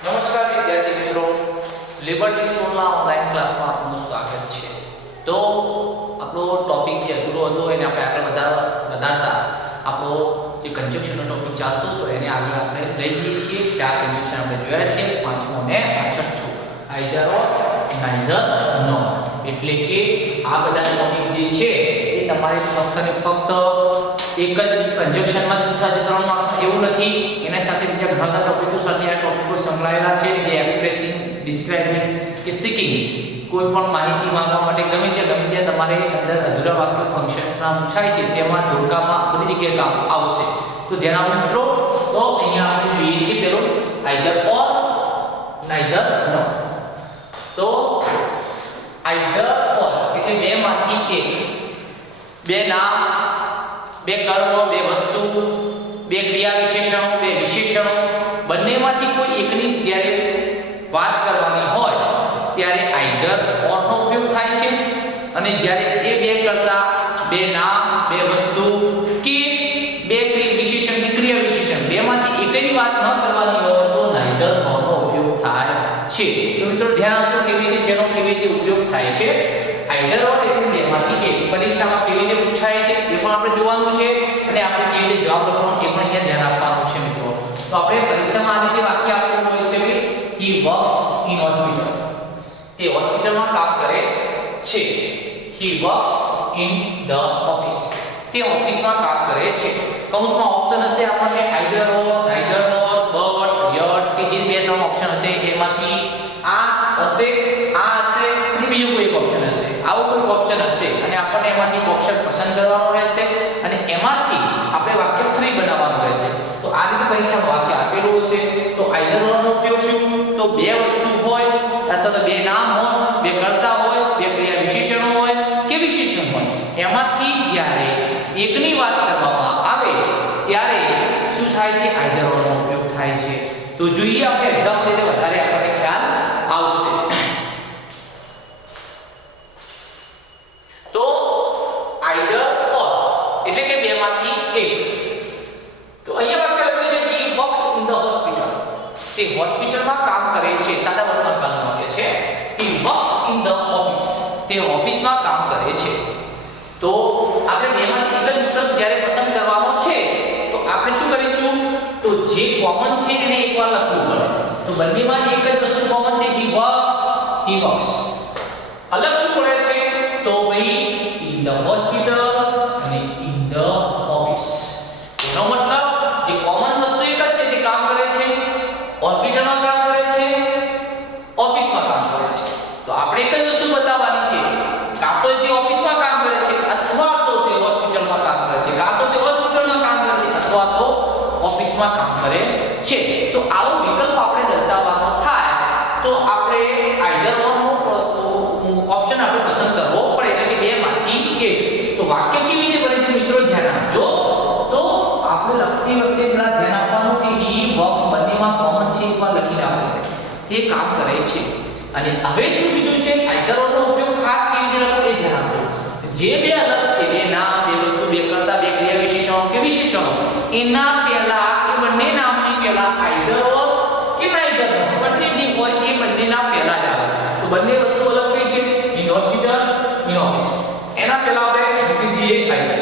નમસ્કાર વિદ્યાર્થી મિત્રો, લિબર્ટી સ્કૂલના ઓનલાઈન ક્લાસમાં આપનું સ્વાગત છે। તો આપણો ટોપિક જે અધૂરો હતો એને આપણે આગળ વધારતા આપણો જે કન્જક્શનનો ટોપિક ચાલતો હતો એને આગળ આપણે લઈ જઈએ છીએ। ચાર કન્જક્શન આપણે જોયા છે, પાંચમો અને છઠ્ઠો આઈધર ઓર, નાઈધર નોર। એટલે કે આ બધા ટોપિક જે છે એ તમારે ફક્ત ને ફક્ત એક જ કન્જક્શનમાં પૂછાશે 3 માર્ક્સમાં, એવું નથી। એના સાથે બીજા ઘણા બધા ટોપિકો સાથે આ ટોપિકો સંકળાયેલા છે, જે એક્સપ્રેસિંગ, ડિસ્ક્રાઇબિંગ કે સિકિંગ કોઈ પણ માહિતી માંગવા માટે ગમે ત્યાં તમારે અંદર અધૂરા વાક્યો ફંક્શનના પૂછાય છે, તેમાં જોડકામાં બધી જગ્યાએ કામ આવશે। તો ધ્યાન આપો મિત્રો। તો અહીંયા આપણે જોઈએ છીએ પેલો આઈધર ઓર, નાઈધર નોર। તો આઈધર ઓર એટલે બે માંથી એક, બે નામ, બે કર્મ, બે વસ્તુ, બે ક્રિયા વિશેષણો, બે વિશેષણો, બંનેમાંથી કોઈ એકની જ્યારે વાત કરવાની હોય ત્યારે આઈધર ઓર નો ઉપયોગ થાય છે, અને જ્યારે એ બે કરતા બે નામ, બે વસ્તુ કે બે વિશેષણ કે ક્રિયા વિશેષણ બેમાંથી એકની વાત ન કરવાની હોય તો નાઈધર ઓર નો ઉપયોગ થાય છે। તો મિત્રો ધ્યાન આપજો કેવી રીતે શેનો કેવી રીતે ઉપયોગ થાય છે। આઈધર ઓર એટલે બેમાંથી એક પરીક્ષામાં કેવી રીતે પૂછાય છે એ પણ આપણે જોવાનું છે, અને આપણે કેવી રીતે જવાબ લખવાનો એ પણ અહીંયા ધ્યાન આપવાનું છે મિત્રો। તો આપણે પરીક્ષામાં આ રીતે વાક્ય આપવાનું હોય છે કે he works in hospital, તે હોસ્પિટલમાં કામ કરે છે। he works in the office, તે ઓફિસમાં કામ કરે છે। કૌંસમાં ઓપ્શન હશે આપણને either or, neither nor, but, yet કે જે બે ત્રણ ઓપ્શન હશે એમાંથી આ હશે, આ હશે અને બીજો કોઈ એક ઓપ્શન હશે, આવો કોઈ ઓપ્શન હશે અને આપણને એમાંથી ઓપ્શન પસંદ કરવાનો રહેશે અને એમાંથી આપણે વાક્ય ફરી બનાવવાનું રહેશે। તો આ રીતે પરીક્ષામાં વાક્ય આપેલું હશે તો આઈધર ઓર નો ઉપયોગ શું? તો બે વસ્તુ હોય અથવા તો બે નામ હોય, બે કર્તા હોય, બે ક્રિયા વિશેષણો હોય કે વિશેષણ હોય, એમાંથી જ્યારે એકની વાત કરવામાં આવે ત્યારે શું થાય છે? આઈધર ઓર નો ઉપયોગ થાય છે। તો જોઈએ આપણે એક્ઝામ્પલ એટલે વધારે આપણને ખ્યાલ આવશે। તો આઈધર ઓર એટલે કે બેમાંથી એક। તો અહીંયા વાક્ય લખ્યું છે he works in the hospital, તે હોસ્પિટલમાં કામ કરે છે। સાદા વર્તમાનકાળનું વાક્ય છે he works in the office, તે ઓફિસમાં કામ કરે છે। તો આપણે બેમાંથી એક જ વિકલ્પ જ્યારે પસંદ કરવાનો છે તો આપણે શું કરીશું? તો જે કોમન છે એને એકવાર લખવું પડે। તો બંનેમાં એક જ વસ્તુ કોમન છે, he works। અલગ શું પડે છે? તો ભાઈ in the hospital અને in the office। એનો મતલબ જે કોમન વસ્તુ એક જ છે, તે કામ કરે છે, હોસ્પિટલમાં કામ કરે છે, ઓફિસમાં કામ કરે છે। તો આપણે એક જ વસ્તુ બતાવવાની છે, કાં તો તે ઓફિસમાં કામ કરે છે અથવા તો તે હોસ્પિટલમાં કામ કરે છે, કાં તો તે હોસ્પિટલમાં કામ કરે છે અથવા તો ઓફિસમાં કામ કરે છે। તો આવો વિકલ્પ આપણે દર્શાવવાનો થાય તો આપણે આઈધર ઓર નો ઓપ્શન આપણે પસંદ કરવો પડે, એટલે કે બેમાંથી એક। તો વાક્ય કેવી રીતે બને છે મિત્રો ધ્યાન આપજો। તો આપણે લખતી વખતે પહેલા ધ્યાન આપવાનું કે he works બંનેમાં કોમન છે એકવાર લખી નાખો, તે કામ કરે છે। અને હવે શું કીધું છે? આઈધર ઓર નો ઉપયોગ ખાસ કેવી રીતે લખવો એ ધ્યાન આપજો। જે બે અલગ છે, બે નામ, બે વસ્તુ, બે કર્તા, બે ક્રિયા વિશેષણો કે વિશેષણો, એના પહેલા એ બંને નામની પહેલા આઈધર ઓર કે નાઈધર નોર બંને જે હોય એ બંનેના પહેલા જ આવે। તો બંને વસ્તુ અલગ કઈ છે? in hospital, in office, એના પહેલા આપણે મૂકી દઈએ આઈધર।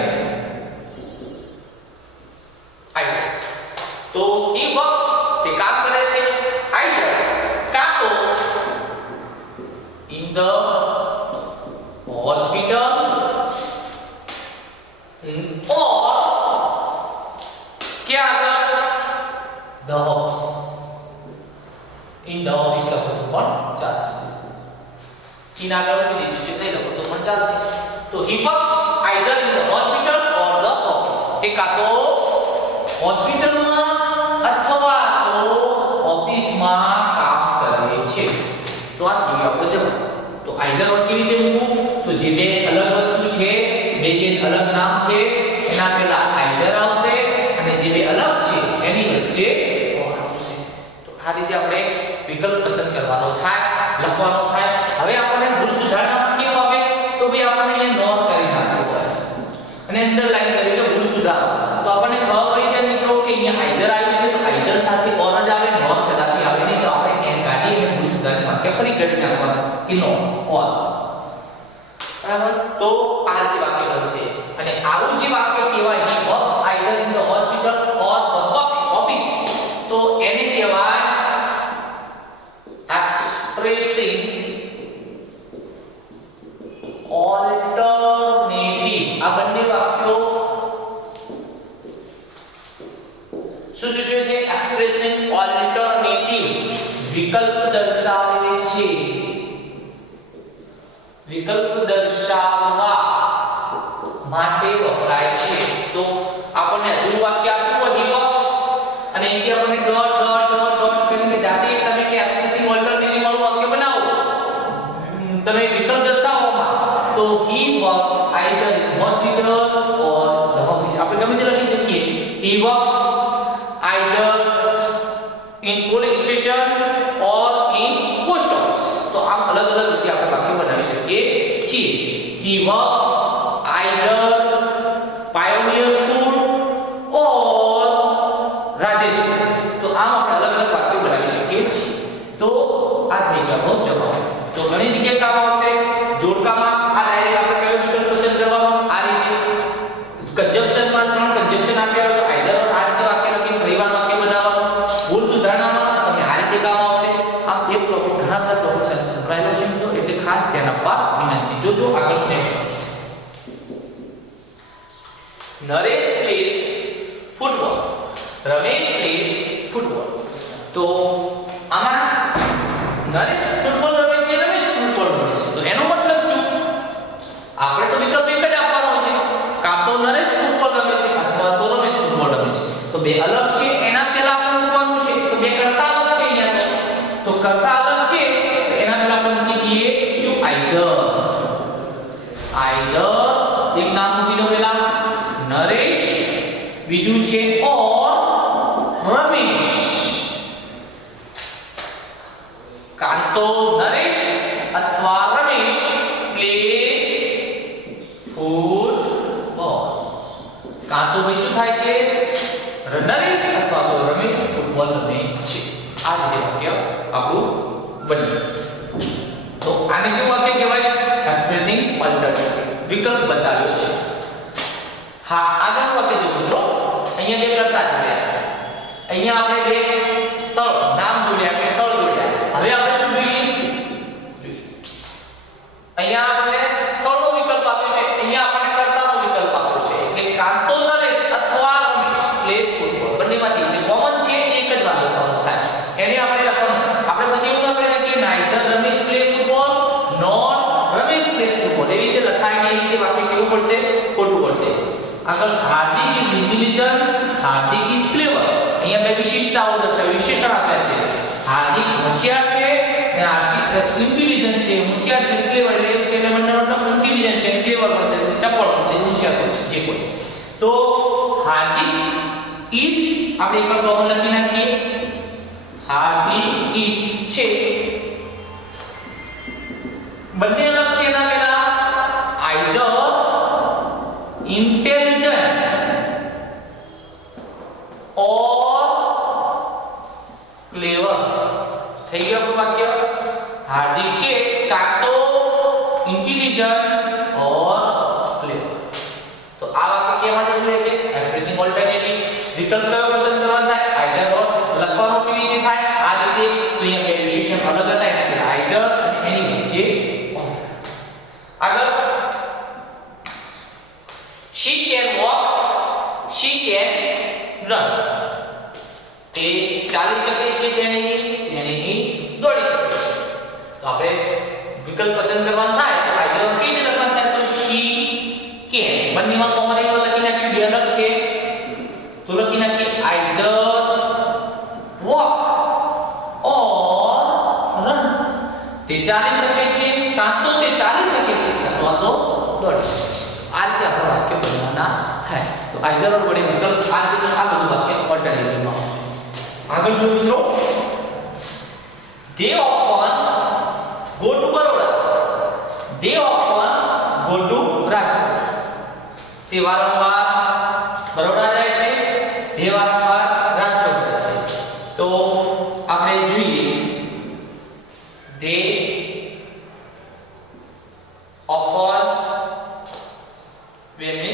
તો he works, તે કામ કરે છે, આઈધર કાં તો in the hospital or क्या આગળ the office, in the office લખો તો પણ ચાલશે, ચિહ્ન આગળ મૂકી દીધું છે નહીં લખો તો પણ ચાલશે। તો he works either in the hospital or the office, તે કાં તો હોસ્પિટલમાં અથવા તો ઓફિસમાં કામ કરે છે। તો આ થઈ ગયો આપણો જવાબ। તો આઈધર ઓર કેવી રીતે મૂકવું? તો જે બે અલગ વસ્તુ છે, બે જે અલગ નામ છે એના પહેલા આઈધર આવશે અને જે બે અલગ છે એની વચ્ચે ઓર આવશે। તો આ રીતે આપણે વિકલ્પ પસંદ કરવાનો થાય, લખવાનો થાય। હવે આપણને ભૂલ સુધારણા કેવું આવે? તો ભાઈ આપણને અહીંયા નોર કરી નાખ્યું હોય અને અંડરલાઈન કરી એટલે ભૂલ સુધારો। તો આપણને ખબર પડી જાય મિત્રો કે અહીંયા આઈધર આવ્યું છે તો આઈધર સાથે ઓર જ આવે, નોર કદાપી આવે નહીં। તો આપણે શું સૂચવે છે? એક્સપ્રેસિંગ ઓલ્ટરનેટિવ, વિકલ્પ દર્શાવે છે. વિકલ્પ દર્શાવવા માટે વપરાય છે. તો આપણને અધૂરું વાક્ય આપ્યું હોય he works અને અહીંથી આપણને ડોટ ડોટ ડોટ ડોટ કરીને જાતે તમે કે એક્સપ્રેસિંગ ઓલ્ટરનેટિવ વાળું વાક્ય બનાવો. તમે વિકલ્પ દર્શાવવામાં તો he works either in hospital or the office. આપણે ગમે તે લખી શકીએ. he works either in police station or in post office. તો આમ અલગ અલગ રીતે આપણે વાક્ય બનાવી શકીએ છીએ. he works either pioneer school or Rajesh school. તો આમ આપણે અલગ અલગ વાક્યો બનાવી શકીએ છીએ. તો આ થઈ ગયો આપણો જવાબ. તો ઘણી જગ્યાએ કામ આવશે. જોડકામાં આ ડાયરેક્ટ આપણે કયો વિકલ્પ પસંદ કરવાનો આ રીતે. કંજક્શનમાં ત્રણ કંજક્શન આપ્યા હોય તો આઈધર ઓર આ રીતે વાક્ય લખી ફરીવાર વાક્ય બનાવવાનું. ભૂલ સુધારણામાં તમને આ રીતે કામ આવશે. આ એક ટોપિક ઘણા બધા ટોપિક સાથે સંકળાયેલો છે મિત્રો, એટલે ખાસ ધ્યાન આપવા વિનંતી. જોજો આગળ next. Naresh place football. Ramesh plays football. તો આમાં નરેશ ફૂટબોલ રમે છે, રમેશ ફૂટબોલ રમે છે. તો એનો મતલબ શું? આપણે તો વિકલ્પ એક જ આપવાનો છે. કાં તો નરેશ ફૂટબોલ રમે છે અથવા તો રમેશ ફૂટબોલ રમે છે. તો બે અલગ છે, એના પહેલા આપણે મૂકવાનું છે. તો બે કરતા અલગ છે અહીંયા. તો કરતા અલગ છે તો એના પહેલા આપણે મૂકી દઈએ શું? આઈધર. આઈધર એક નામ મૂકી દો પહેલા નરેશ, બીજું છે ઓર રમેશ. કાં તો નરેશ અથવા રમેશ પ્લેસ ફૂટબોલ. કાં તો ભાઈ શું થાય છે? નરેશ અથવા તો રમેશ ફૂટબોલ રમે છે. આ રીતે વાક્ય આપણું બન્યું. તો આને કેવું વાક્ય કહેવાય? એક્સપ્રેસિંગ ઓલ્ટરનેટિવ, વિકલ્પ બતાવ્યો છે. હા, આગળનું વાક્ય જો મિત્રો, અહીંયા બે કરતા જોડ્યા, અહીંયા આપણે બે સ્થળ નામ જોડ્યા, બે સ્થળ જોડ્યા. હવે આપણે શું જોઈએ? અહીંયા આપણે સ્થળનો વિકલ્પ આપ્યો છે, અહીંયા આપણને કર્તાનો વિકલ્પ આપ્યો છે. એટલે કાં તો નરેશ અથવા રમેશ પ્લેસ ફૂટબોલ. બંનેમાંથી જે કોમન છે એક જ વાક્ય કોમન થાય. એને આપણે લખવાનું. આપણે પછી એવું લખીએ કે neither Ramesh play football nor Ramesh plays football. એવી રીતે લખાય કે એ રીતે વાક્ય કેવું પડશે? ખોટું પડશે. આગળ Hardik is intelligent, Hardik is clever. અહીંયા બે વિશેષતાઓ દર્શાવી, વિશેષણ આપ્યા છે. હાર્દિક હોશિયાર છે અને હાર્દિક ઇન્ટેલિજન્ટ છે, હોશિયાર છે, ક્લેવર એટલે એવું છે. એટલે મતલબ ઇન્ટેલિજન્ટ છે, ક્લેવર પણ છે, ચપળ પણ છે, હોશિયાર પણ છે, જે કોઈ. તો હાર્દિક ઇઝ આપણે એક કોમન લખી નાખીએ. હાર્દિક ઇઝ છે, બંને અલગ છે. એના પહેલા આઈધર intelligent or clever. થઈ ગયું આપણું વાક્ય. હાર્દિક છે કાં તો intelligent or clever. તો આ વાક્ય કેવા જેવું રહેશે? Expressing alternative. વિકલ્પ કયો પસંદ કરવાનો થાય? આઈધર ઓર. લખવાનું કેવી રીતે થાય? આ રીતે. તો અહીંયા બે વિશેષણ અલગ હતા, એના પહેલા આઈધર અને એની નીચે આગળ she can walk, she can run. તે ચાલી શકે છે, તેણીની દોડી શકે છે. તો આપણે વિકલ્પ પસંદ કરવાનો થાય તો આઈધર ઓર કઈ રીતે લખવાનું થાય? તો she can. બંનેમાં કોમન એક લખી નાખ્યું, બે અલગ છે તો લખી નાખીએ આઈધર walk or run. તે ચાલી શકે છે, કાં તો તે ચાલી શકે છે અથવા તો દોડી શકે છે. આ રીતે આપણા વાક્ય બનવાના થાય. તો આઈધર ઓર વડે વિકલ્પ આ રીતે આ બધું વાક્ય ઓલ્ટરનેટિવમાં આવશે. આગળ જો મિત્રો, they often go to Baroda. They often go to Rajkot. તે વારંવાર બરોડા જાય છે, તે વારંવાર રાજકોટ જાય છે. તો આપણે જોઈએ they often when we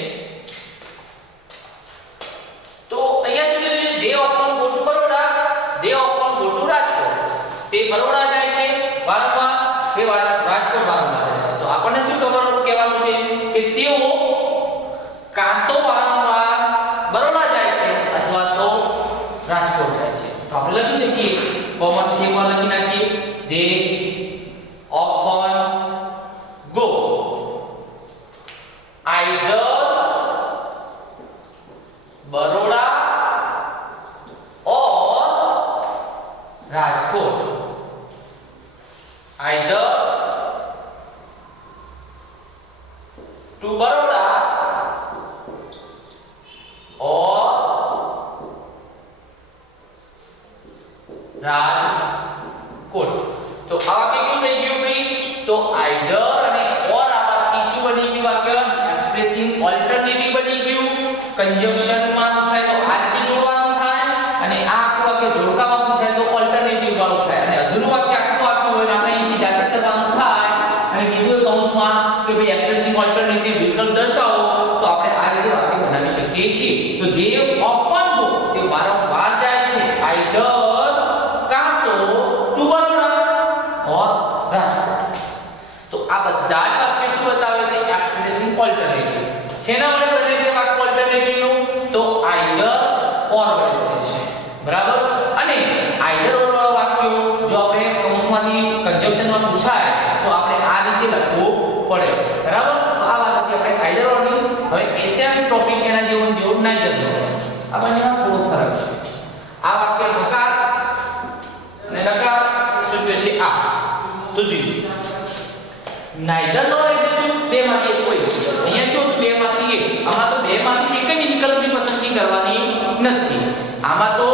તો અહીંયા શું કીધું છે? they often go to Baroda, they often go to Rajkot. તે બરોડા જાય છે વારંવાર, તે રાજકોટ વારંવાર જાય છે. તો આપણને શું કહેવાનું છે કે તેઓ કાં તો વારંવાર બરોડા જાય છે અથવા તો રાજકોટ જાય છે. તો આપણે લખી શકીએ કોમન એકવાર લખી નાખીએ they often go either Baroda or Rajkot. either to Baroda or Rajkot. તો આ વાક્ય કેવું થઈ ગયું ભાઈ? તો either અને or આમાંથી શું બની ગયું વાક્ય? એક્સપ્રેસિંગ ઓલ્ટરનેટિવ બની ગયું. કંજક્શન માં પૂછાય તો આ રીતે જોડવાનું થાય અને આ આખું વાક્ય જોડકામાં પૂછાય તો ઓલ્ટરનેટિવ વાળું થાય અને અધૂરું વાક્ય આખું આપ્યું હોય ને આપણે અહીંથી જાતે કરવાનું થાય અને કીધું કૌંસમાં કે ભાઈ એક્સપ્રેસિંગ ઓલ્ટરનેટિવ વિકલ્પ દર્શાવો તો આપણે આ રીતે વાક્ય બનાવી શકીએ છીએ. તો they often go તે વારંવાર જાય છે either કાં તો to Baroda or રાજકોટ. તો આ બધા જ વાક્ય શું બતાવે છે? Expressing alternative. શેના વડે બને છે વાક્ય ઓલ્ટરનેટિવ નું? તો either or વડે બને છે. બરાબર? અને either or વાળો વાક્ય જો આપણે કૌંસમાંથી કંજક્શનમાં પૂછાય તો આપણે આ રીતે લખવું પડે. બરાબર? તો આ વાતથી આપણે either or ની હવે એસએમ ટોપિક એના જેવો neither નો આ બંનેમાં થોડો ફરક છે. આ વાક્ય હકાર અને નકાર સૂચવે છે આ. તો જોઈએ neither nor એટલે શું? બેમાંથી એક કોઈ. અહીંયા શું હતું? બેમાંથી એક. આમાં તો બેમાંથી એક જ વિકલ્પની પસંદગી કરવાની નથી. આમાં તો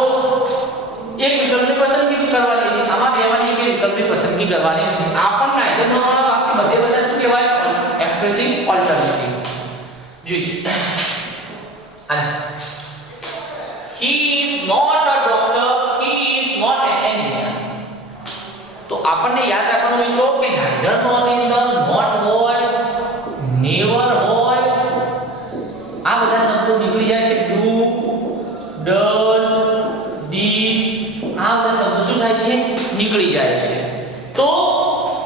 એક વિકલ્પની પસંદગી કરવાની છે. આમાં બેમાંથી એક વિકલ્પની પસંદગી કરવાની નથી. આ પણ neither nor વાળા વાક્ય બધે બધા શું કહેવાય? Expressing alternative. જોઈએ answer. he is not a doctor, he is not an engineer. તો આપણને યાદ રાખવાનું મિત્રો કે neither nor ની અંદર not હોય, never હોય, આ બધા શબ્દો નીકળી જાય છે. do, does, did, આ બધા શબ્દો શું થાય છે? નીકળી જાય છે. તો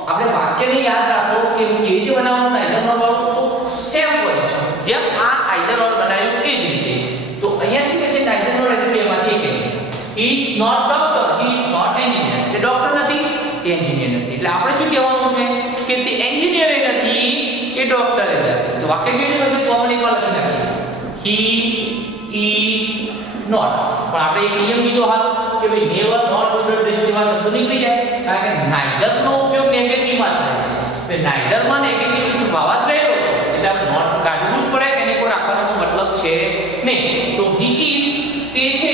આપણે વાક્યને યાદ રાખો કે કેવી રીતે બનાવવાનું neither nor વાળું. તો સેમ પોઝિશન જેમ આ either or બનાવ્યું એ જ રીતે. તો અહીંયા શું કહે છે? neither nor એટલે બેમાંથી એક. he is not doctor, he is not engineer. તે ડોક્ટર નથી, તે એન્જિનિયર નથી. એટલે આપણે શું કહેવાનું છે કે તે એન્જિનિયર નથી કે ડોક્ટર નથી. તો વાક્ય કેવી રીતે કોમન એક વાર લખી નાખીએ he is not. પણ આપણે એક નિયમ કીધો હાલ કે ભાઈ never not this જેવા શબ્દો નીકળી જાય કારણ કે neither નો ઉપયોગ નેગેટિવ માં થાય છે. એટલે neither માં નેગેટિવ સ્વભાવ જ રહેલો છે એટલે આપણે not કાઢવું જ પડે. એને કોઈ રાખવાનો મતલબ છે નહીં. તો he is તે છે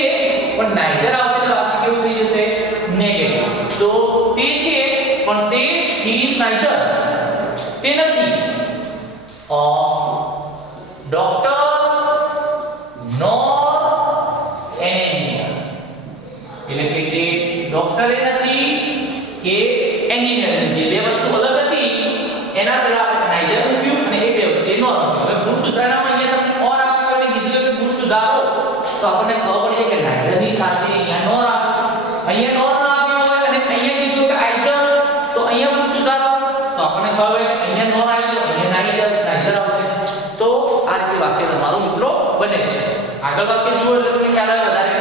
પણ neither આવશે તો વાક્ય કેવું થઈ જશે? નેગેટિવ. તો તે છે પણ તે he is neither તે નથી ડોક્ટર nor an engineer. એટલે કે તે ડોક્ટર નથી કે એન્જિનિયર નથી. બે વસ્તુ અલગ હતી એના પહેલા આપણે neither મૂક્યું અને એ બે વચ્ચે nor. હવે ભૂલ સુધારણામાં અહીંયા તમને or આપ્યું અને કીધું કે ભૂલ સુધારો તો આપણને ખબર પડી કે neither ની સાથે અહીંયા nor આપ્યું. અહીંયા nor ના આપ્યું હોય અને અહીંયા કીધું કે either તો અહીંયા ભૂલ સુધારો તો આપણને ખબર પડી કે અહીંયા nor આવ્યું તો અહીંયા neither આવશે. તો આ રીતે વાક્ય તમારું મિત્રો બને છે. આગળ વાક્ય જુઓ એટલે તમને ખ્યાલ આવે વધારે.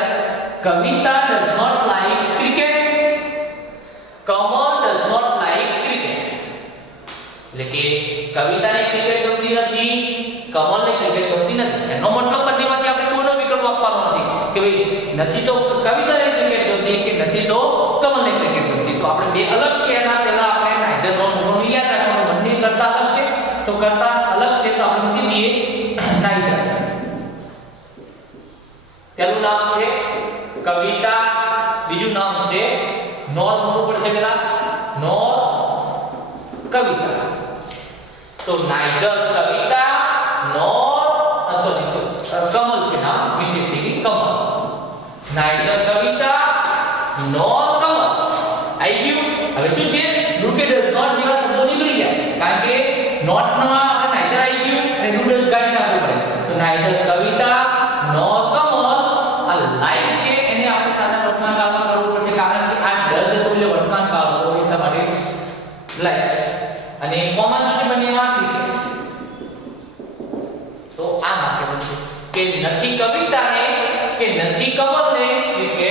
કવિતા does not like cricket. Kamal does not like cricket. એટલે કે કવિતાને ક્રિકેટ ગમતી નથી, કમલને ક્રિકેટ ગમતી નથી. એનો મતલબ બંનેમાંથી આપણે કોઈનો વિકલ્પ આપવાનો નથી કે ભાઈ નથી તો કવિતાને ક્રિકેટ ગમતી કે નથી તો કમલને ક્રિકેટ ગમતી. તો આપણે બે અલગ છે. એના પહેલા આપણે neither nor નું યાદ રાખવાનું. બંને કરતા અલગ છે તો કરતા અલગ છે તો આપણે મૂકી દઈએ neither. પહેલું નામ છે કવિતા, બીજું નામ છે nor મૂકવું પડશે પહેલા nor કવિતા. તો neither કવિતા nor કમલ છે નામ મિસ્ટેક થઈ ગઈ કમલ. neither કવિતા nor કમલ આવી ગયું. હવે શું છે? do કે does not જેવા શબ્દો નીકળી જાય કારણ કે not નો આપણે neither આવી ગયું અને do does કાઢી નાખવું પડે. તો neither કવિતા nor કમલ આ like છે એને આપણે સાદા વર્તમાન કાળમાં કરવું પડશે કારણ કે આ does હતો એટલે વર્તમાન કાળ હતો એટલા માટે likes. અને કોમન શું છે બંનેમાં? ક્રિકેટ. તો આ વાક્ય બનશે કે નથી કવિતાને કે નથી કમલને ક્રિકેટ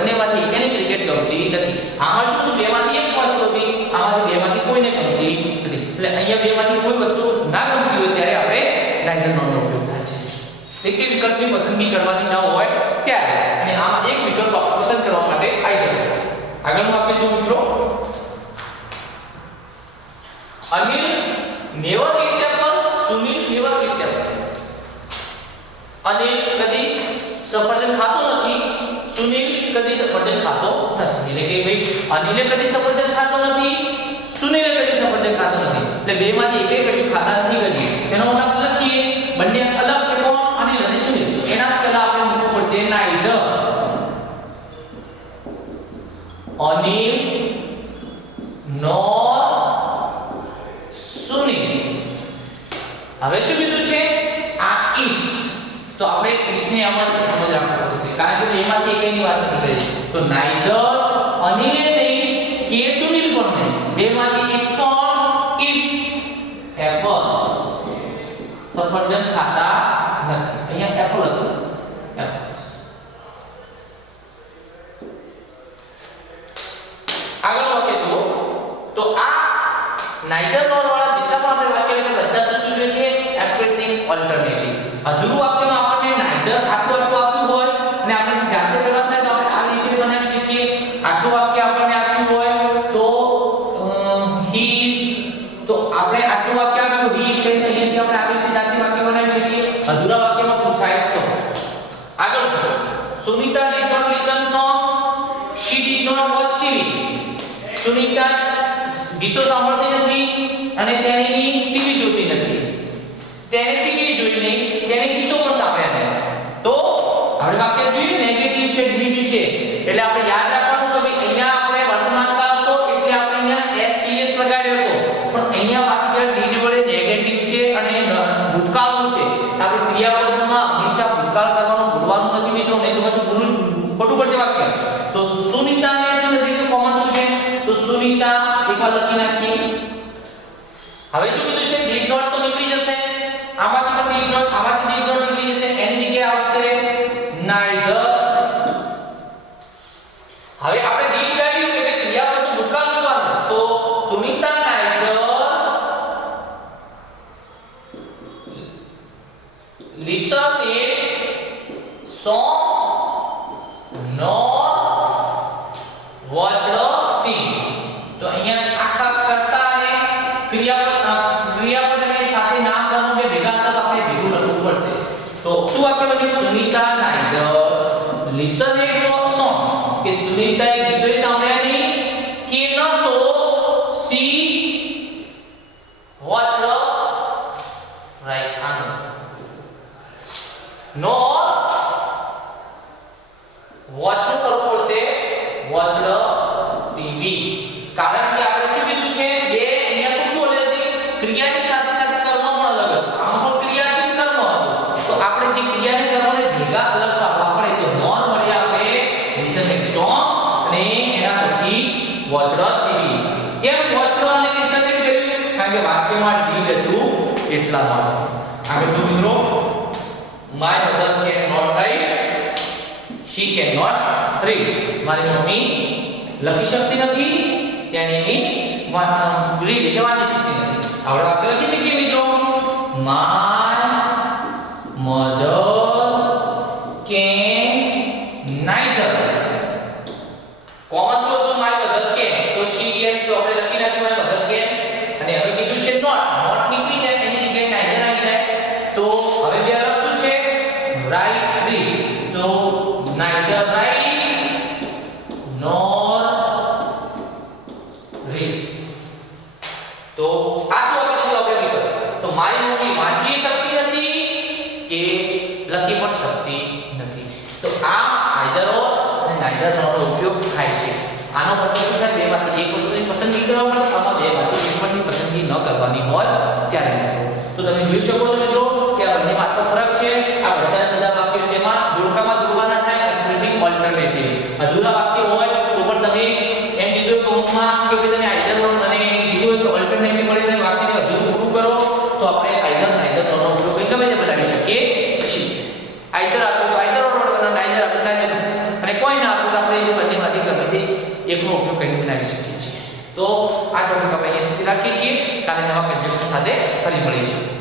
બંનેમાંથી એકેને ક્રિકેટ ગમતી નથી. આમાં શું બેમાંથી એક વસ્તુ હતી, આમાંથી બેમાંથી કોઈને ગમતી નથી. એટલે અહીંયા બેમાંથી કોઈ વસ્તુ ના ગમતી હોય ત્યારે આપણે નાઇધર નોટ નો ઉપયોગ થાય છે. એક વિકલ્પની પસંદગી કરવાની ના હોય ત્યારે, અને આમાં એક વિકલ્પ પસંદ કરવા માટે આઈધર. આગળનું વાક્ય જો મિત્રો, Anil never its Apple, Sunil never its Apple. Anil કદી સફરજન ખાતો નથી, સુનિલ કદી સફરજન ખાતો નથી. એટલે કે ભાઈ અનિલે કદી સફરજન ખાતો નથી, સુનિલે કદી સફરજન ખાતો નથી. એટલે બેમાંથી એકે કશું ખાતા નથી કદી. તેનો મતલબ લખીએ બંને અલગ છે. કોણ? અનિલ અને સુનિલ. એના પહેલા આપણે મૂકવું પડશે નાઇધર. અનિલ નોર સુનિલ. હવે શું કીધું છે? આ ઈટ્સ. તો આપણે ઈટ્સ ને આમ જ રાખવું પડશે, કારણ કે બેમાંથી એકની વાત નથી કરી. તો નાઇધર અનિલે નહીં કે સુનિલ પણ નહીં, બેમાંથી એક પણ ઈટ્સ એપલ્સ સફરજન ખાતા નથી. અહીંયા એપલ હતું, એપલ્સ. આગળ વાક્ય જુઓ તો આ નાઇધર નોર વાળા જેટલા પણ આપણે વાક્ય લખ્યા બધા શું સૂચવે છે? Expressing alternative. અધૂરું વાક્યમાં આપણને નાઇધર આટલું આપ્યું હોય અને આપણે જાતે કરવાનું થાય તો આપણે આ રીતે બનાવી શકીએ. આટલું વાક્ય આપણને આપ્યું હોય તો he is, તો આપણે આટલું વાક્ય આપ્યું he is કરીને અહીંયાથી આપણે આવી રીતે જાતે વાક્ય બનાવી શકીએ. અધૂરા વાક્યમાં પૂછાય તો. આગળ જો, Sunita did not listen song, she did not watch TV. Sunita ગીતો સાંભળતી નથી અને તેણીની ટીવી જોતી નથી. તેણે ટીવી જોઈ નહીં, તેણે ગીતો પણ સાંભળ્યા નહીં. તો આપણે વાક્ય જોઈએ નેગેટિવ છે, did છે. એટલે આપણે યાદ રાખવાનું કે ભાઈ અહીંયા આપણે વર્તમાન કાળ હતો એટલે આપણે અહીંયા s લગાડ્યો હતો, પણ અહીંયા વાક્ય did વડે નેગેટિવ છે અને ભૂતકાળનું છે. આપણે ક્રિયાપદમાં હંમેશા ભૂતકાળ કરવાનું ભૂલવાનું નથી મિત્રો, નહીં તો પછી ખોટું પડશે વાક્ય. તો સુનિતાને શું નથી તો કોમન શું છે? તો સુનિતા એકવાર લખી નાખીએ. હવે શું કીધું છે? did not તો નીકળી જશે, આમાંથી પણ did not, આમાંથી did not નીકળી જશે. એની જગ્યાએ આવશે neither. હવે આપણે did કાઢ્યું એટલે ક્રિયાપદનું ભૂતકાળ મૂકવાનું. તો Sunita neither listen it song nor watch the TV. તો અહીંયા આખા કર્તા અને ક્રિયાપદ અને સાથે નામ કરવું બે ભેગા હતા તો આપણે ભેગું લખવું પડશે. તો શું વાક્ય બન્યું? Sunita neither listen it song, કે સુનિતાએ ગીતો સાંભળ્યા નહીં કે ન તો she watch the right hand nor watch નું કરવું પડશે watch the TV. કારણ કે આપણે શું કીધું છે? બે અહીંયા તો શું હતી? ક્રિયાની સાથે સાથે કર્મ પણ અલગ હતું. આમાં પણ ક્રિયા હતી, કર્મ હતું. તો આપણે જે ક્રિયાને કર્મને ભેગા અલગ પાડવા પડે તો નોન વડે આપણે listen it song અને એના પછી watch the TV. કેમ watch the અને listen it કર્યું? કારણ કે વાક્યમાં did હતું એટલા માટે. આગળ જો મિત્રો, my mother cannot write, she cannot read. મારી મમ્મી લખી શકતી નથી, તેની રીડ એટલે વાંચી શકતી નથી. આપણે વાક્ય લખી શકીએ મિત્રો, my mother can neither. Common શું હતું? my mother can, તો she can તો આપણે લખી નાખ્યું my mother can. અને હવે કીધું છે not, not નીકળી જાય એની જગ્યાએ neither આવી જાય. તો હવે બે અલગ શું છે? write, read. તો neither write nor read. તો આ શું આપણે કીધું આપણે વિકલ્પ. તો મારી મમ્મી વાંચી શકતી નથી કે લખી પણ શકતી નથી. તો આ આઈધર ઓર અને નાઈધર નો ઉપયોગ થાય છે. આનો મતલબ શું થાય? બેમાંથી એક વસ્તુની પસંદગી કરવા પડે, અથવા બેમાંથી એક પણની પસંદગી ન કરવાની હોય ત્યારે મિત્રો. તો તમે જોઈ શકો છો મિત્રો કે આ બંનેમાં આટલો ફરક છે. આ બધા વાક્યો છે એમાં જોડકામાં જોડવાના થાય એક્સપ્રેસિંગ ઓલ્ટરનેટિવ. અધૂરા વાક્ય હોય તો પણ તમે એમ કીધું કૌંસમાં કે ભાઈ તમે આઈધર અને કીધું કે ઓલ્ટરનેટિવ મળે તો વાક્યને અધૂરું પૂરું કરો તો આપણે આઈધર નાઈધર નો ઉપયોગ ગમે તે બનાવી શકીએ છીએ. આઈધર આપ્યું તો આઈધર નો બનાવ, નાઈધર આપ્યું નાઈધર, અને કોઈ ના આપ્યું તો આપણે નો ઉપયોગ કરીને બનાવી શકીએ છીએ. તો આ ટોપિક આપણે અહીંયા સુધી રાખીએ છીએ. કાલે નવા કન્જેક્શન સાથે ફરી મળીશું.